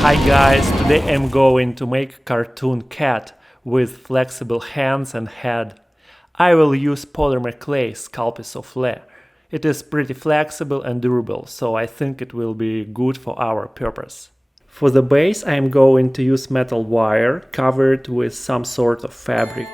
Hi guys, today I'm going to make a cartoon cat with flexible hands and head. I will use Polymer Clay Sculpey Souffle. It is pretty flexible and durable, so I think it will be good for our purpose. For the base I am going to use metal wire covered with some sort of fabric.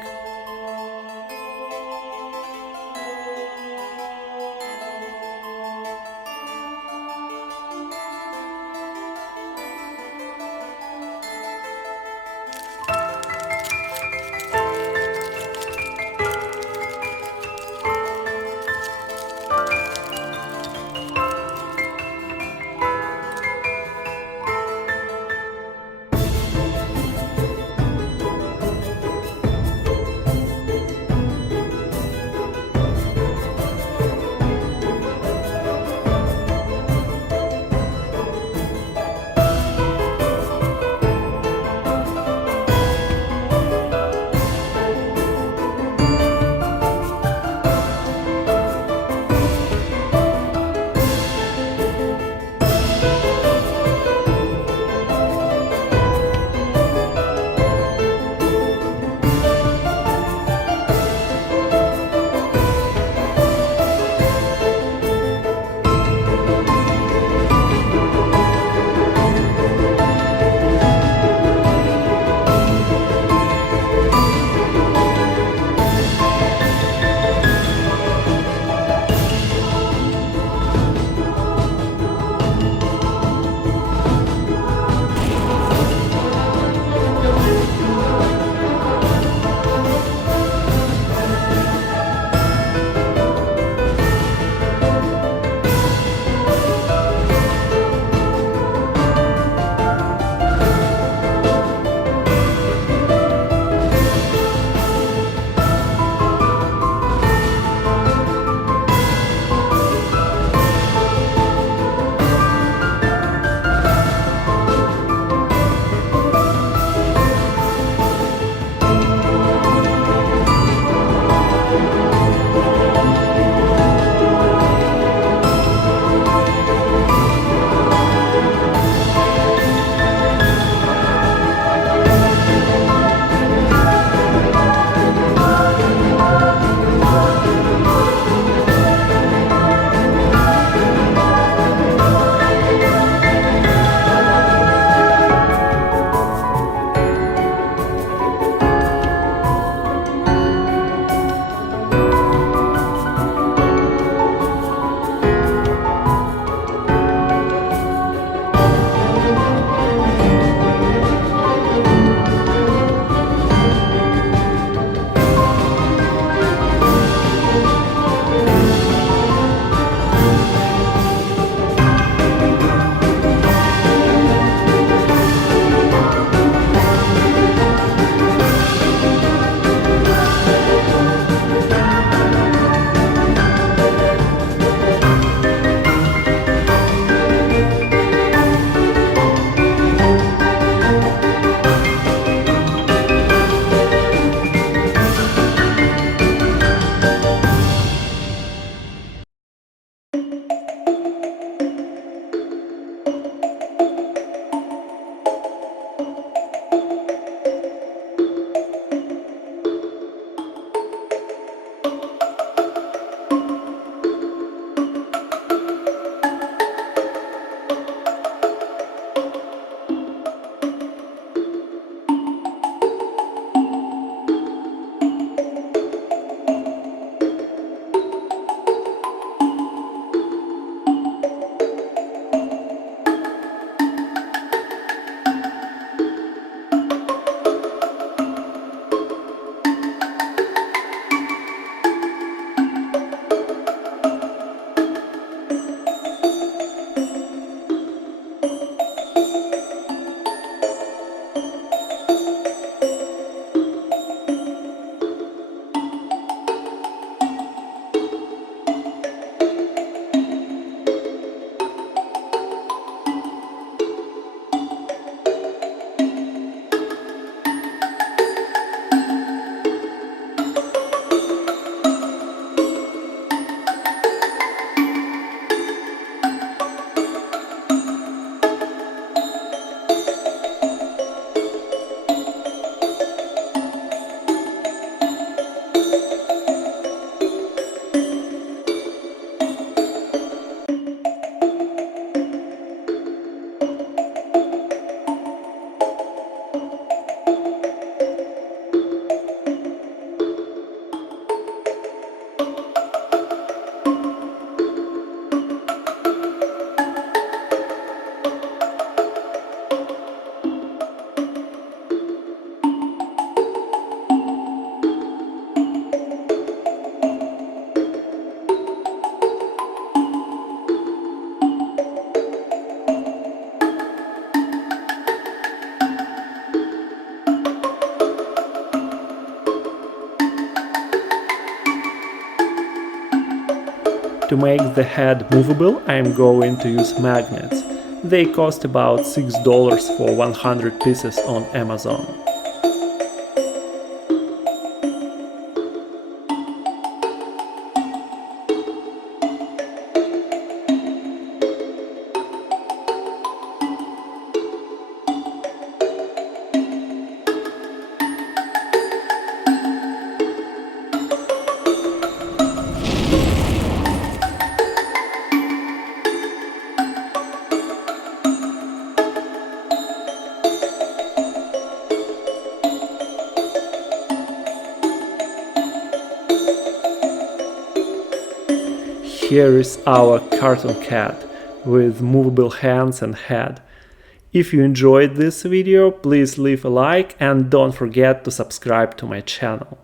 To make the head movable, I am going to use magnets. They cost about $6 for 100 pieces on Amazon. Here is our cartoon cat with movable hands and head. If you enjoyed this video, please leave a like and don't forget to subscribe to my channel.